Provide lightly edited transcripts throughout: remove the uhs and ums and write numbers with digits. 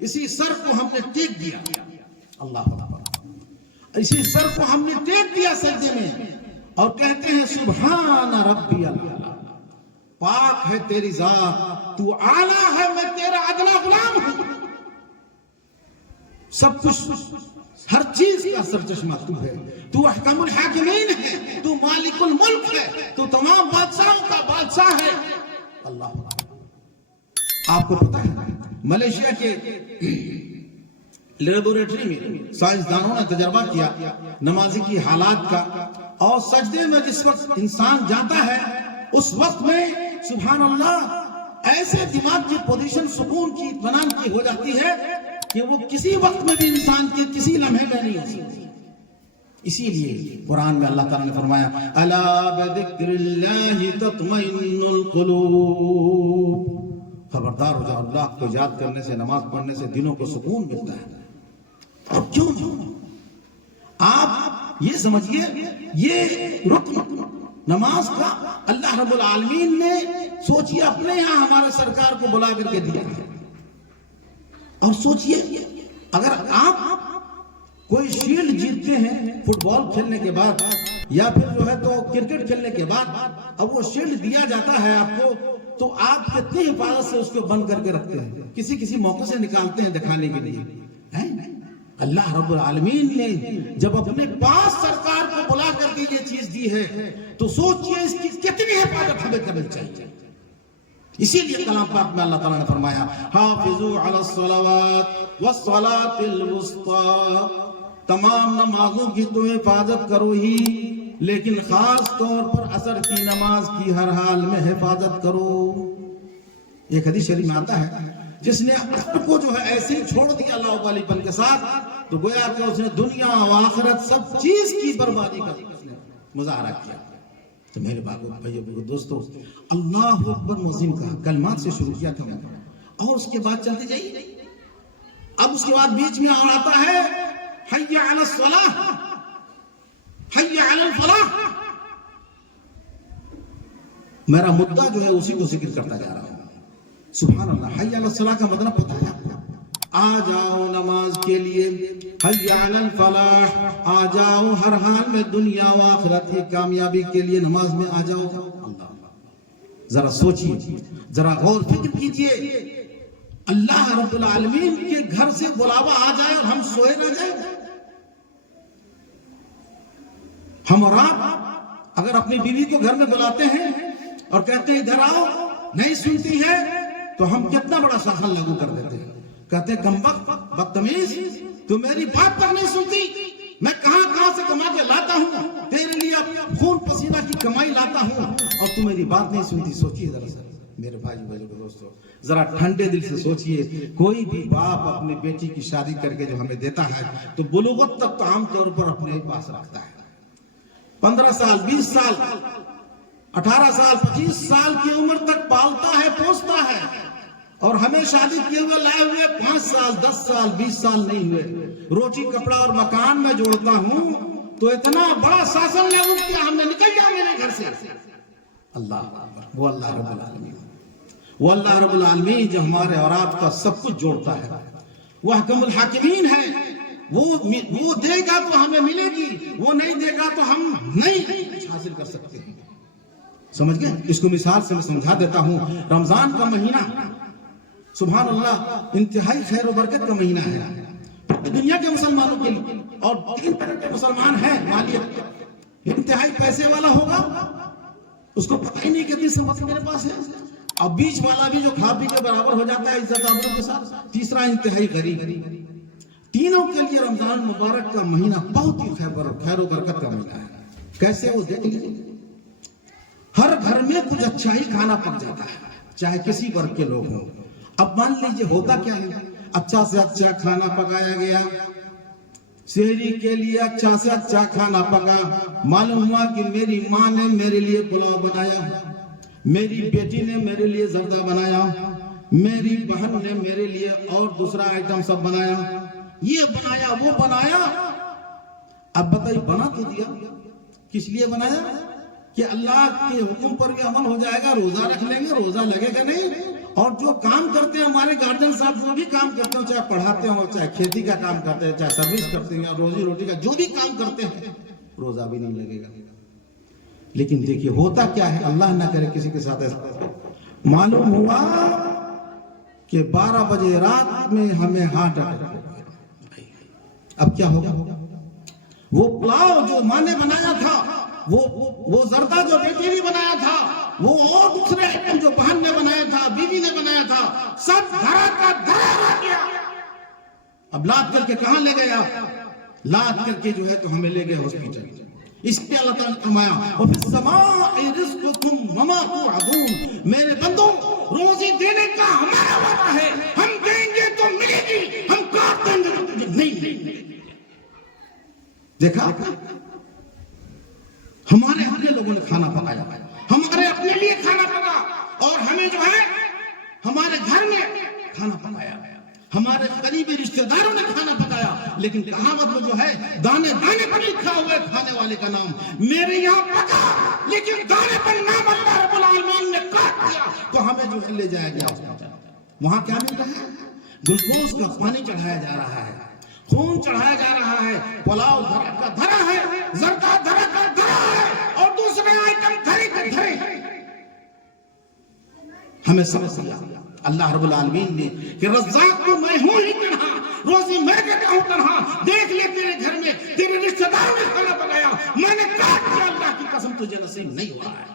اسی سر کو ہم نے ٹیک دیا، اللہ اکبر، اسی سر کو ہم نے ٹیک دیا سجدے میں اور کہتے ہیں سبحان ربی اللہ، پاک ہے تیری ذات، تو اعلیٰ ہے، میں تیرا ادنا غلام ہوں، سب کچھ ہر چیز کا سرچشمہ تو ہے، تو احکم الحاکمین ہے، تو مالک الملک ہے، تو تمام بادشاہوں کا بادشاہ ہے۔ اللہ آپ کو پتا ہے ملیشیا کے لیبوریٹری میں سائنسدانوں نے تجربہ کیا نمازی کی حالات کا، اور سجدے میں جس وقت انسان جاتا ہے اس وقت میں سبحان اللہ ایسے دماغ کی پوزیشن سکون کی اطمینان کی ہو جاتی ہے کہ وہ کسی وقت میں بھی انسان کے کسی لمحے میں نہیں ہو سکتی۔ اسی لیے قرآن میں اللہ تعالیٰ نے فرمایا الا بذکر اللہ تطمئن القلوب، خبردار ہو جاؤ، اللہ کو یاد کرنے سے، نماز پڑھنے سے دلوں کو سکون ملتا ہے۔ اور کیوں آپ یہ سمجھیے یہ رکن نماز کا اللہ رب العالمین نے سوچیے اپنے یہاں ہمارے سرکار کو بلا کر کے دیا ہے، اور سوچیے اگر آپ کوئی شیلڈ جیتتے ہیں فٹ بال کھیلنے کے بعد یا پھر جو ہے تو کرکٹ کھیلنے کے بعد، اب وہ شیلڈ دیا جاتا ہے آپ کو، تو آپ کتنی حفاظت سے اس کو بند کر کے رکھتے ہیں، کسی موقع سے نکالتے ہیں دکھانے کے لیے۔ اللہ رب العالمین نے جب اپنے پاس سرکار کو بلا کر کے یہ چیز دی ہے تو سوچئے اس کی کتنی حفاظت ہمیں کرنی چاہیے۔ اسی لیے کلام پاک میں اللہ تعالیٰ نے فرمایا حافظوا علی الصلوات والصلاة الوسطی، تمام نمازوں کی تو حفاظت کرو ہی، لیکن خاص طور پر عصر کی نماز کی ہر حال میں حفاظت کرو۔ ایک حدیث شریف میں آتا ہے جس نے عصر کو جو ہے ایسے ہی چھوڑ دیا اللہ والی پن کے ساتھ تو گویا کہ اس نے دنیا و آخرت سب چیز کی بربادی کا مظاہرہ کیا۔ تو میرے بھائیو دوستو، اللہ اکبر معظم کا کلمات سے شروع کیا تھا میں نے، اور اس کے بعد چلتے جائیے، اب اس کے بعد بیچ میں اور آتا ہے حی علی الصلاۃ، حی علی الفلاح۔ میرا مدعا جو ہے اسی کو ذکر کرتا جا رہا ہوں۔ سبحان اللہ، حی علی الصلاۃ کا مطلب پتہ ہے آپ کو؟ آ جاؤ نماز کے لیے، حی علی الفلاح، آ جاؤ ہر حال میں دنیا و آخرت کی کامیابی کے لیے نماز میں آ جاؤ۔ اللہ ذرا سوچیے، ذرا غور فکر کیجئے، اللہ رب العالمین کے گھر سے بلاوا آ جائے اور ہم سوئے نہ جائیں۔ ہم اور آپ اگر اپنی بیوی کو گھر میں بلاتے ہیں اور کہتے ہیں ادھر آؤ، نہیں سنتی ہے تو ہم کتنا بڑا شاخن لاگو کر دیتے ہیں، کہتے ہیں کمبخت، بدتمیز، تو میری بات تک نہیں سنتی، میں کہاں سے کما کے لاتا ہوں، تیرے لیے خون پسینہ کی کمائی لاتا ہوں اور تو میری بات نہیں سنتی۔ سوچیے ذرا سر میرے بھائی دوستو، ذرا ٹھنڈے دل سے سوچیے، کوئی بھی باپ اپنی بیٹی کی شادی کر کے جو ہمیں دیتا ہے تو بلوغت تک تو عام طور پر اپنے پاس رکھتا ہے، 15 سال 20 سال 18 سال 25 سال کی عمر تک پالتا ہے، پوستا ہے، اور ہمیں شادی کیے ہوئے لائے ہوئے 5 سال 10 سال 20 سال نہیں ہوئے، روٹی کپڑا اور مکان میں جوڑتا ہوں تو اتنا بڑا شاسن لاگو کیا ہم نے، نکل جا میرے گھر سے۔ اللہ وہ اللہ رب العالمین، وہ اللہ رب العالمین جو ہمارے اور آپ کا سب کچھ جوڑتا ہے، وہ حکم الحاکمین ہے، وہ دے گا تو ہمیں ملے گی، وہ نہیں دے گا تو ہم نہیں حاصل کر سکتے ہیں۔ سمجھ گئے؟ اس کو مثال سے میں سمجھا دیتا ہوں۔ رمضان کا مہینہ سبحان اللہ انتہائی خیر و برکت کا مہینہ ہے دنیا کے مسلمانوں کے لیے، اور 3 طرح کے مسلمان ہیں مالیت، انتہائی پیسے والا ہوگا، اس کو پتہ ہی نہیں کتنی سمجھ میرے پاس ہے، اور بیچ والا بھی جو کھا پی کے برابر ہو جاتا ہے عزت آبرو کے ساتھ، تیسرا انتہائی غریب۔ تینوں کے لیے رمضان مبارک کا مہینہ بہت ہی خیر و برکت کا مہینہ ہے۔ کیسے؟ وہ دیکھ لیجیے، ہر گھر میں کچھ اچھا ہی کھانا پک جاتا ہے، چاہے کسی ورگ کے لوگ ہوں۔ اب مان لیجیے ہوتا کیا ہے، اچھا سے اچھا کھانا پکایا گیا، سحری کے لیے اچھا سے اچھا کھانا پکا، معلوم ہوا کہ میری ماں نے میرے لیے پلاؤ بنایا، میری بیٹی نے میرے لیے زردہ بنایا، میری بہن نے میرے لیے اور دوسرا آئٹم سب بنایا، یہ بنایا وہ بنایا۔ اب بتائیے بنا تو دیا، کس لیے بنایا؟ کہ اللہ کے حکم پر بھی عمل ہو جائے گا، روزہ رکھ لیں گے، روزہ لگے گا نہیں، اور جو کام کرتے ہیں ہمارے گارجن صاحب، جو بھی کام کرتے ہیں، چاہے پڑھاتے ہوں، چاہے کھیتی کا کام کرتے ہیں، چاہے سروس کرتے ہیں، یا روزی روٹی کا جو بھی کام کرتے ہیں، روزہ بھی نہیں لگے گا. لیکن دیکھیے ہوتا کیا ہے، اللہ نہ کرے کسی کے ساتھ ایسا. معلوم ہوا کہ 12 بجے رات میں ہمیں ہارٹ اٹیک ہو گیا. اب کیا ہوگا؟ وہ پلاؤ جو ماں نے بنایا تھا، وہ زردہ جو بیٹی نے بنایا تھا، وہ اور دوسرے آئٹم جو بہن نے بنایا تھا، بیوی نے بنایا تھا، سب دھرا کا دھرا رہ گیا. اب لاد کر کے کہاں لے گئے آپ؟ لاد کر کے جو ہے تو ہمیں لے گئے ہاسپٹل. اس پہ اللہ تعالیٰ نے فرمایا وَفِي السَّمَاءِ رِزْقُكُمْ وَمَا تُوعَدُونَ، میرے بندوں روزی دینے کا ہمارا وعدہ ہے، ہم دیں گے تو ملے گی، ہم کاٹ دیں گے تو تجھے نہیں دیں گے. دیکھا ہمارے اپنے لوگوں نے کھانا پکایا، ہمارے اپنے لیے کھانا پکا، اور ہمیں جو ہے ہمارے گھر میں کھانا پکایا، ہمارے قریبی رشتہ داروں نے کھانا پکایا. لیکن کہاوت میں جو ہے دانے دانے پر لکھا ہوا ہے کھانے والے کا نام. میرے یہاں پکا لیکن دانے پر نام اللہ رب العالمین نے کاٹ دیا، تو ہمیں جو ہے لے جایا گیا. وہاں کیا مل رہا ہے؟ گلوکوز کا پانی چڑھایا جا رہا ہے، خون چڑھایا جا رہا ہے، پلاؤ دھرا کا دھرا ہے، زردہ دھرا کا دھرا ہے، اور دوسرے آئٹم دھرے کے دھرے ہیں. ہمیں سمجھ لیا اللہ رب العالمین نے کہ رزاق تو میں ہوں ہی تنہا، روزی میں دیتا ہوں تنہا. دیکھ لے تیرے گھر میں تیرے رشتہ داروں نے کھانا پکایا، میں نے کاٹ دیا، اللہ کی قسم تجھے نصیب نہیں ہوا ہے.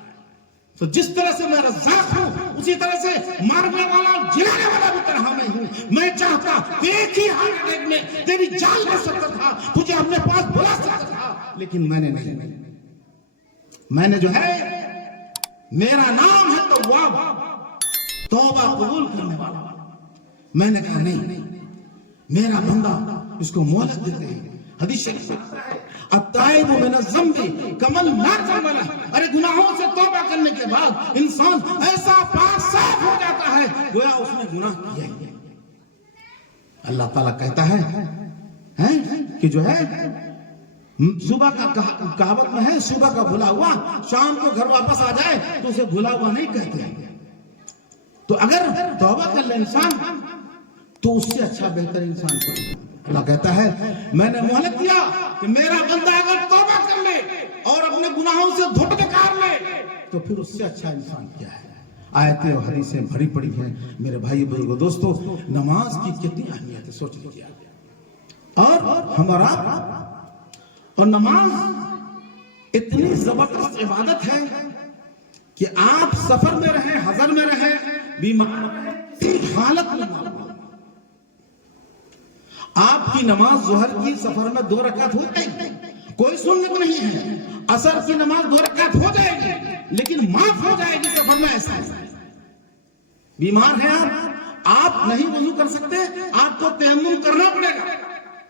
تو جس طرح سے میں رزاق ہوں، اسی طرح سے مارنے والا جلانے والا بھی تنہا میں ہوں. میں چاہتا ایک ہی ہارٹ اٹیک میں تیری جان لے سکتا تھا، تجھے اپنے پاس بلا سکتا تھا، لیکن میں نے نہیں. میں نے جو ہے، میرا نام ہے تواب، توبہ قبول کرنے والا. میں نے کہا نہیں، میرا بندہ، اس کو مہلت دیتے ہیں. حدیث شریف ہے التائب من الذنب کمن لا ذنب لہ. ارے گناہوں سے توبہ کرنے کے بعد انسان ایسا پاک صاف ہو جاتا ہے گویا اس نے گناہ کیا ہی. اللہ تعالیٰ کہتا ہے کہ جو ہے صبح کا کہاوت میں ہے، صبح کا بھلا ہوا شام کو گھر واپس آ جائے تو اسے بھلا ہوا نہیں کہتے. تو اگر توبہ کر لے انسان تو اس سے اچھا بہتر انسان کوئی. اللہ کہتا ہے میں نے مہلت دیا کہ میرا بندہ اگر توبہ کر لے اور اپنے گناہوں سے دھٹ بکار لے تو پھر اس سے اچھا انسان کیا ہے. آیتیں اور حدیثیں بھری پڑی ہیں میرے بھائی بزرگوں دوستو. نماز کی کتنی اہمیت ہے سوچ لیجیے. اور ہمارا اور نماز اتنی زبردست عبادت ہے کہ آپ سفر میں رہیں، حضر میں رہیں، بیمار حالت میں آپ کی نماز ظہر کی سفر میں 2 رکعت ہو جائے گی، کوئی سنت نہیں ہے. عصر کی نماز 2 رکعت ہو جائے گی لیکن معاف ہو جائے گی سفر میں. ایسا ہے بیمار ہیں آپ نہیں وضو کر سکتے، آپ کو تیمم کرنا پڑے گا.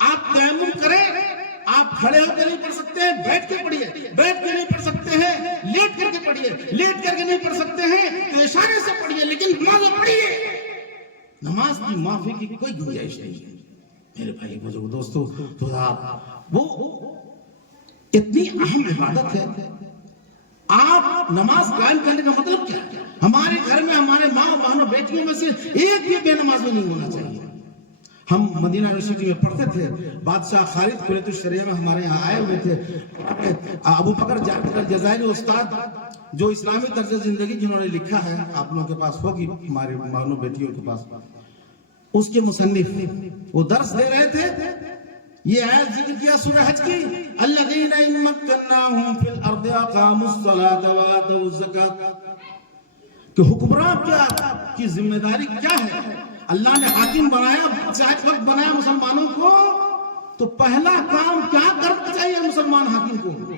آپ تیمم کریں، آپ کھڑے ہو کے نہیں پڑھ سکتے ہیں، بیٹھ کے پڑھیے. بیٹھ کے نہیں پڑھ سکتے ہیں، لیٹ کر کے پڑھیے. لیٹ کر کے نہیں پڑھ سکتے ہیں تو اشارے سے پڑھیے، لیکن نماز پڑھیے. نماز کی معافی کی کوئی گنجائش نہیں ہے میرے بھائی بزرگ دوستو. وہ اتنی اہم عبادت ہے. آپ نماز قائم کرنے کا مطلب کیا ہے؟ ہمارے گھر میں ہمارے ماں بہنوں بیٹیوں میں سے ایک بھی بے نماز میں نہیں ہونا چاہیے. ہم مدینہ یونیورسٹی میں پڑھتے تھے، بادشاہ خالد قریۃ الشریعہ میں ہمارے یہاں آئے ہوئے تھے. ابو بکر جزائری استاد جو اسلامی طرز زندگی جنہوں نے لکھا ہے، آپ لوگوں کے پاس ہوگی، ہمارے بہنوں بیٹیوں کے پاس، اس کے مصنف وہ درس دے رہے تھے. یہ آیت ذکر کیا سورہ حج کی، الذین ان مکناہم فی الارض اقاموا الصلاۃ وآتوا الزکاۃ، کہ حکمران کی ذمہ داری کیا ہے. اللہ نے حاکم بنایا، صاحب وقت بنایا مسلمانوں کو، تو پہلا کام کیا کرنا چاہیے مسلمان حاکم کو؟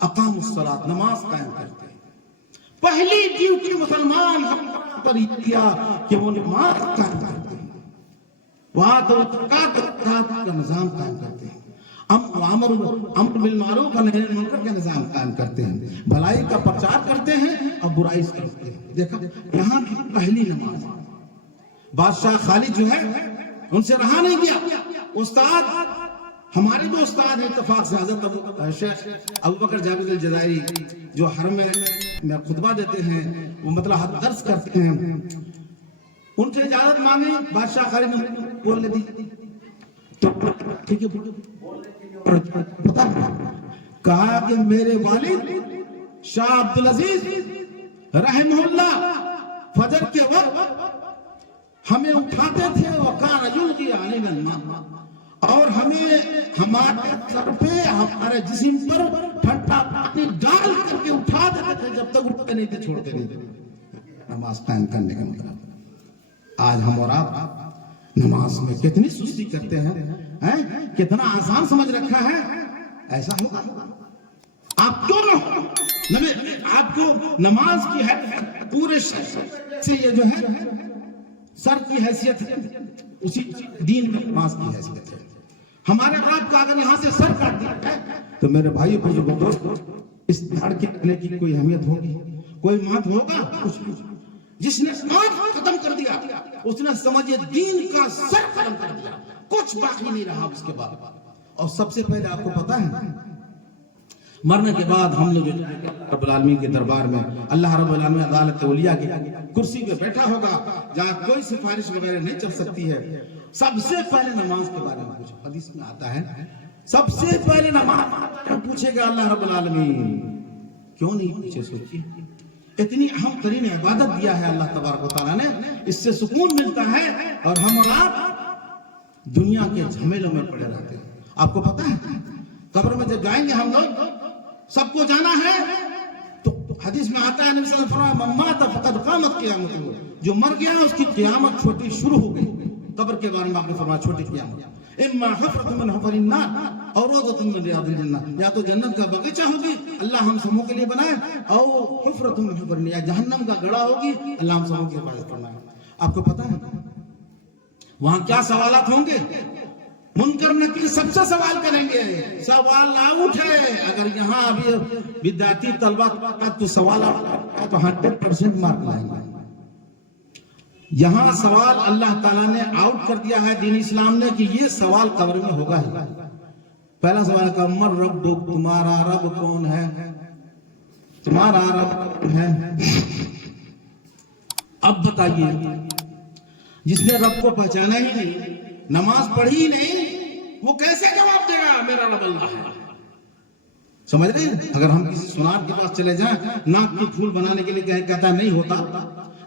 اقاموا الصلاۃ، نماز قائم کرتے ہیں. پہلی ڈیوٹی مسلمان پر کیا کہ وہ نماز قائم کرتے ہیں، وہاں تو کا نظام قائم کرتے ہیں، امر بالمعروف اور نہی عن المنکر کا نظام قائم کرتے ہیں، بھلائی کا پرچار کرتے ہیں اور برائی سے روکتے ہیں. دیکھا یہاں کی پہلی نماز. بادشاہ خالد جو ہے ان سے رہا نہیں گیا. استاد ہمارے جو استاد ہیں اتفاق سے حضرت شیخ ابو بکر جابر الجزائری جو حرم میں خطبہ دیتے ہیں، وہ مطلب درس کرتے ہیں، ان سے اجازت مانگی، بادشاہ خالی نے بولنے دی تو ٹھیک ہے پتا کہا کہ میرے والد شاہ عبدالعزیز رحمہ اللہ فجر کے وقت ہمیں اٹھاتے تھے وقان یلقی علینا الماء، اور ہمیں ہمارے سر پہ ہمارے جسم پر ٹھنڈا پانی ڈال کر کے اٹھا دیتے تھے جب تک اٹھتے نہیں تھے، چھوڑتے نہیں تھے۔ نماز قائم کرنے کا مطلب آج ہم اور آپ نماز میں کتنی سستی کرتے ہیں، کتنا آسان سمجھ رکھا ہے۔ ایسا ہوگا آپ کیوں نہ آپ کو نماز کی حیثیت پورے سے یہ جو ہے سر کی حیثیت ہے، اسی دین میں نماز کی حیثیت ہے۔ ہمارے آپ کا اگر یہاں سے سر کاٹ دیا ہے تو میرے بھائی بزرگوں دوستوں اس دھڑ کے کرنے کی کوئی اہمیت ہوگی، کوئی مہتو ہوگا؟ کچھ نہیں۔ جس نے آنکھ ختم کر دیا اس نے سمجھے دین کا سر ختم کر دیا، کچھ باقی نہیں رہا اس کے بعد۔ اور سب سے پہلے آپ کو پتا ہے مرنے کے بعد ہم لوگ رب العالمین کے دربار میں اللہ رب العالمین عدالت اولیاء کی کرسی پہ بیٹھا ہوگا جہاں کوئی سفارش وغیرہ نہیں چل سکتی ہے۔ سب سے پہلے نماز کے بارے میں پوچھے، حدیث میں آتا ہے سب سے پہلے نماز پوچھے گا اللہ رب العالمین۔ کیوں نہیں پوچھے؟ سوچیے اتنی اہم ترین عبادت دیا ہے اللہ تبارک و تعالیٰ نے، اس سے سکون ملتا ہے اور ہم اور آپ دنیا کے جھمیلوں میں پڑے رہتے ہیں۔ آپ کو پتا ہے قبر میں جب جائیں گے ہم لوگ، سب کو جانا ہے، تو حدیث میں آتا ہے نبی صلی اللہ علیہ وسلم من مات فقد قامت قیامته، جو مر گیا اس کی قیامت چھوٹی شروع ہو گئی۔ قبر کے بارے میں آپ نے فرمایا چھوٹی قیامت، اما حفرۃ من حفر النار اور روضۃ من ریاض الجنہ، یا تو جنت کا باغیچہ ہوگی اللہ ہم سبوں کے لیے بنائے، اور حفرۃ من حفر النار، یا جہنم کا گڑھا ہوگی اللہ ہم سبوں کی حفاظت فرمائے۔ آپ کو پتا ہے وہاں کیا سوالات ہوں گے؟ منکر نکیر سب سے سوال کریں گے، سوال آؤٹ ہے۔ اگر یہاں ابھی ودیارتھی طلبہ تو سوال تو 100% مارک لائیں گے۔ یہاں سوال اللہ تعالیٰ نے آؤٹ کر دیا ہے دین اسلام نے کہ یہ سوال قبر میں ہوگا ہی۔ پہلا سوال کا من ربک، تمہارا رب کون ہے؟ تمہارا رب کون ہے؟ اب بتائیے جس نے رب کو پہچانا ہی نہیں، نماز پڑھی ہی نہیں، وہ کیسے جواب دے گا میرا رب اللہ ہے؟ سمجھ رہے ہیں؟ اگر ہم کسی سونار کے پاس چلے جائیں ناک کی پھول بنانے کے لیے کہتا نہیں ہوتا،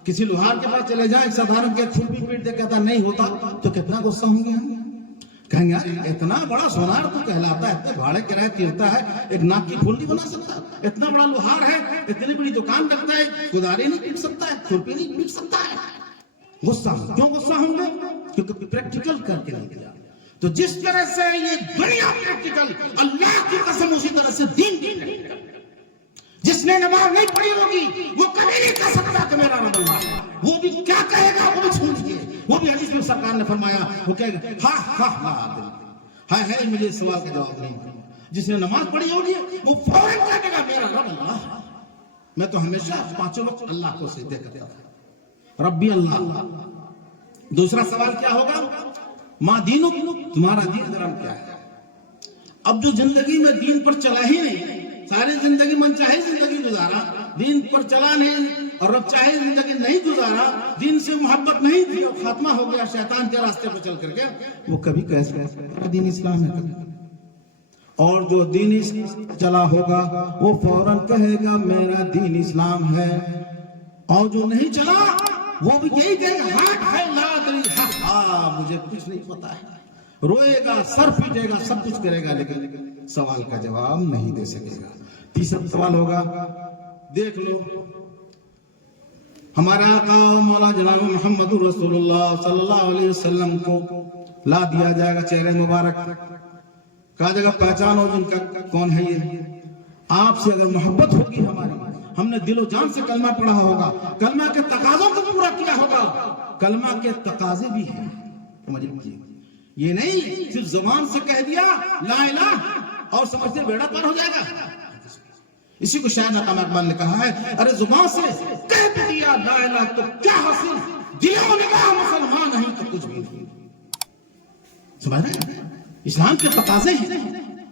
کسی لوہار کے پاس چلے جائیں سادھارن کے پھول بھی پیٹ دے کہتا نہیں ہوتا، تو کتنا غصہ ہوں گے ہم؟ کہیں گے اتنا بڑا سونار تو کہلاتا ہے، اتنے بھاڑے کرایہ تیرتا ہے، ایک ناک کی پھول نہیں بنا سکتا، اتنا بڑا لوہار ہے، اتنی بڑی دکان رکھتا ہے، کداری نہیں پیٹ سکتا ہے، کھرپی نہیں پیٹ سکتا ہے۔ غصہ کیوں غصہ ہوں گے؟ کیونکہ پریکٹیکل کر کے نہیں دیا۔ تو جس طرح سے یہ دنیا پریکٹیکل، اللہ کی قسم اسی طرح سے دین کی پریکٹیکل۔ جس نے نماز نہیں پڑھی ہوگی وہ کبھی نہیں کہہ سکتا کہ میرا رب اللہ ہے۔ وہ بھی کیا کہے گا وہ بھی سن لیجیے، وہ بھی حدیث میں سرکار نے فرمایا، وہ کہے گا ہاں ہاں ہاں ہاں ہے، مجھے اس سوال کا جواب نہیں۔ جس نے نماز پڑھی ہوگی وہ فوراً کہے گا میرا رب اللہ ہے۔ میں تو ہمیشہ پانچوں وقت اللہ کو سجدے کرتا تھا، ربی اللہ۔ دوسرا سوال کیا ہوگا؟ ماں دینک، تمہارا دین دھرم کیا ہے؟ اب جو زندگی میں دین پر چلا ہی نہیں، ساری زندگی من چاہے زندگی گزارا، دین پر چلا نہیں، اور رب چاہے زندگی نہیں گزارا، دین سے محبت نہیں تھی اور خاتمہ ہو گیا شیطان کے راستے پر چل کر کے، وہ کبھی کہہ دین اسلام ہے کبھی۔ اور جو دین اسلام چلا ہوگا وہ فوراً کہے گا میرا دین اسلام ہے، اور جو نہیں چلا وہ بھی یہی کہے گا ہاں ہے لا ادری، ہاں مجھے کچھ نہیں پتا ہے، روئے گا، سر پیٹے گا، سب کچھ کرے گا، لیکن سوال کا جواب نہیں دے سکے گا۔ تیسرا سوال ہوگا، دیکھ لو ہمارے آقا مولا جناب محمد رسول اللہ صلی اللہ علیہ وسلم کو لا دیا جائے گا چہرے مبارک، کہا جائے گا پہچانو جن کا کون ہے یہ۔ آپ سے اگر محبت ہوگی ہماری، ہم نے دل و جان سے کلمہ پڑھا ہوگا، کلمہ کے تقاضوں کو پورا کیا ہوگا، کلمہ کے تقاضے بھی ہیں، سمجھ لیجیے، یہ نہیں صرف زبان سے کہہ دیا لا الہ اور سمجھتے بیڑا پار ہو جائے گا۔ اسی کو شاعر نقام اقبال نے کہا ہے، ارے زبان سے کہہ دیا لا الہ تو کیا حاصل، دل و نگاہ مسلمان نہیں تو کچھ بھی نہیں۔ سمجھ رہے ہیں؟ اسلام کے تقاضے ہیں،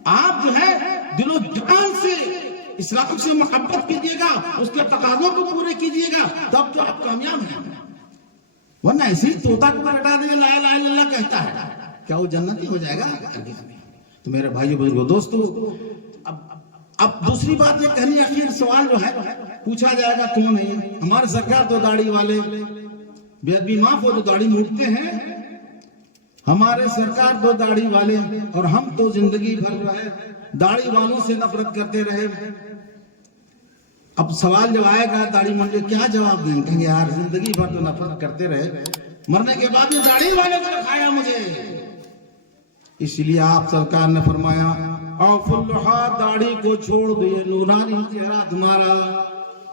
آپ جو ہے دل و جان سے اسلام سے محبت کیجیے گا، اس کے تقاضوں کو پورے کیجیے گا، تب تو آپ کامیاب ہیں۔ ورنہ ایسے ہی طوطا کو ہٹا دیں لا الہ الا اللہ کہتا ہے، کیا وہ جنتی ہو جائے گا؟ تو میرے بھائیو بزرگو دوستو، اب دوسری بات یہ کہنی، آخر سوال جو ہے پوچھا جائے گا کون ہے؟ ہمارے سرکار تو داڑھی والے، بے ادبی معاف ہو تو داڑھی موڑتے ہیں، ہمارے سرکار تو داڑھی والے، اور ہم تو زندگی بھر رہے داڑھی والوں سے نفرت کرتے رہے۔ اب سوال جب آئے گا داڑھی منڈے کیا جواب دیں؟ کہیں گے یار زندگی بھر تو نفرت کرتے رہے، مرنے کے بعد بھی داڑھی والے کو رکھایا مجھے۔ اس لیے آپ سرکار نے فرمایا اوف اللحا، داڑھی کو چھوڑ دیے، نورانی چہرہ تمہارا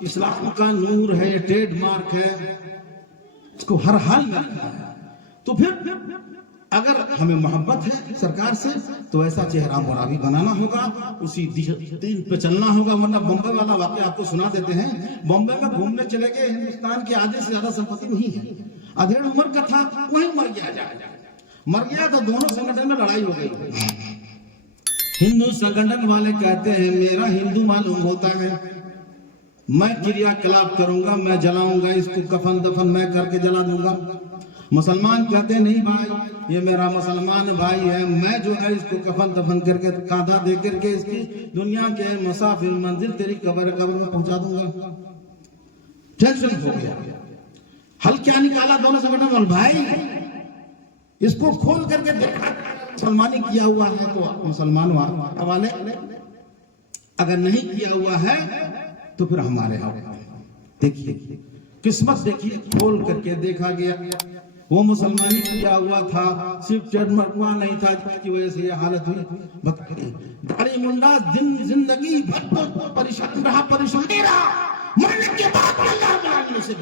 اسلام کا نور ہے، ٹریڈ مارک ہے، اس کو ہر حال میں رکھنا ہے۔ تو پھر اگر ہمیں محبت ہے سرکار سے تو ایسا چہرہ مرا بھی بنانا ہوگا، اسی دین پہ چلنا ہوگا۔ ورنہ بمبئی والا واقعہ آپ کو سنا دیتے ہیں، بمبئی میں گھومنے چلے گئے، ہندوستان کے آدھے سے زیادہ سمپتی وہی ہے، ادھیڑ عمر کا تھا، وہیں مر گیا تو دونوں سنگٹن میں لڑائی ہو گئی۔ ہندو سنگٹن والے کہتے ہیں میرا ہندو معلوم ہوتا ہے، میں کریا کلاب کروں گا، میں جلاؤں گا اس کو، کفن دفن میں کر کے جلا دوں گا۔ مسلمان کہتے ہیں نہیں بھائی یہ میرا مسلمان بھائی ہے، میں جو ہے اس کو کفن دفن کر کے کاندھا دے کر کے اس کی دنیا کے مسافر منزل تیری قبر میں پہنچا دوں گا۔ ٹینشن ہو گیا، حل کیا نکالا دونوں سنگٹن والے؟ بھائی اس کو کھول کر کے دیکھا مسلمانی کیا ہوا ہے تو مسلمان والے، اگر نہیں کیا ہوا ہے تو پھر ہمارے دیکھیے قسمت، دیکھیے کھول کر کے دیکھا گیا وہ مسلمانی کیا ہوا تھا، صرف ٹریڈ مارک نہیں تھا، جس کی وجہ سے یہ حالت ہوئی۔ داڑھی منڈا زندگی بھر پریشان رہا، پریشانی رہا، مرنے کے بعد اللہ رب العالمین سے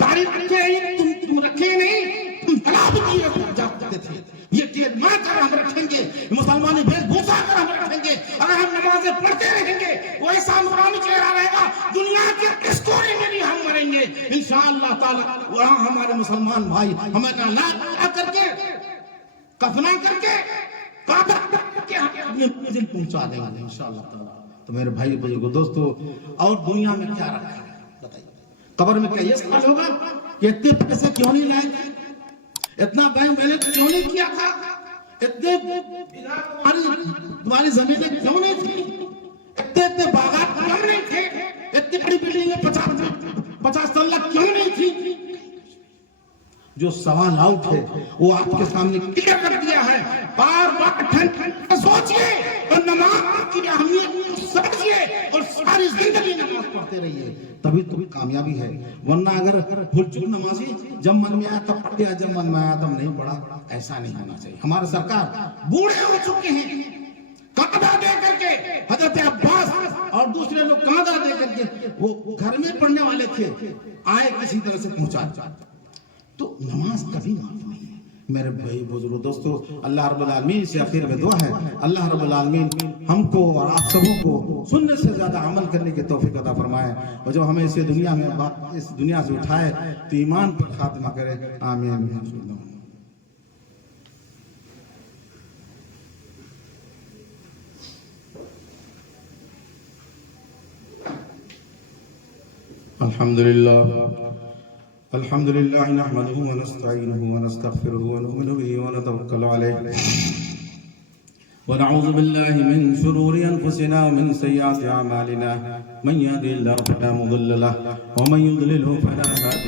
داڑھی رکھے تم رکھے نہیں، تم تلا بھی کیے جاتے تھے، یہ ٹریڈ مارک کر ہم رکھیں گے، مسلمانی بھیس بھوسا کر ہم رکھیں گے، اگر ہم نمازیں پڑھتے رہیں گے وہ ایسا نورانی چہرہ رہے گا، دنیا کے کس کونے میں بھی ہم مریں گے انشاءاللہ تعالی، وہاں ہمارے مسلمان بھائی ہمیں لا کر کے کفنا کر کے کعبہ کر کے ہمیں اپنے منزل پہنچا دیں گے انشاءاللہ تعالی۔ تو میرے بھائی بزرگو دوستو، اور دنیا میں کیا رکھا ہے بتائیے؟ قبر میں کیا یہ سوال ہوگا کہ اتنے پیسے کیوں نہیں لائے تھے، اتنا بینک بیلنس کیوں نہیں کیا تھا، اتنے تمہاری زمینیں کیوں نہیں تھی، اتنے باغات کیوں نہیں تھے، اتنی بڑی بلڈنگیں 50 تلہ کیوں نہیں تھی؟ جو سوال آؤٹ ہے وہ آپ کے سامنے کلیئر کر دیا ہے۔ بار بار ٹھنڈ سوچئے اور نماز کی اہمیت سمجھئے اور ساری زندگی نماز پڑھتے رہیے، تبھی تو کامیابی ہے۔ ورنہ اگر بھول چک نمازی جب من میں آیا تب پڑھا، جب من میں آیا تب نہیں پڑھا، ایسا نہیں ہونا چاہیے۔ ہمارے سرکار بوڑھے ہو چکے ہیں، کاندھا دے کر کے حضرت عباس اور دوسرے لوگ کاندھا دے کر کے وہ گھر میں پڑھنے والے تھے، آئے کسی طرح سے پہنچا، تو نماز کبھی معاف نہیں ہے۔ میرے بھائی بزرگوں دوستو، اللہ رب العالمین سے آخر میں دعا ہے اللہ رب العالمین ہم کو اور آپ سبوں کو سننے سے زیادہ عمل کرنے کی توفیق عطا فرمائے، اور جب ہمیں اس دنیا سے اٹھائے تو ایمان پر خاتمہ کرے، آمین۔ الحمد لله نحمده ونستعينه ونستغفره ونؤمن به ونتوكل عليه ونعوذ بالله من شرور أنفسنا ومن سيئات أعمالنا، من يهده الله فلا مضل له ومن يضلله فلا هادي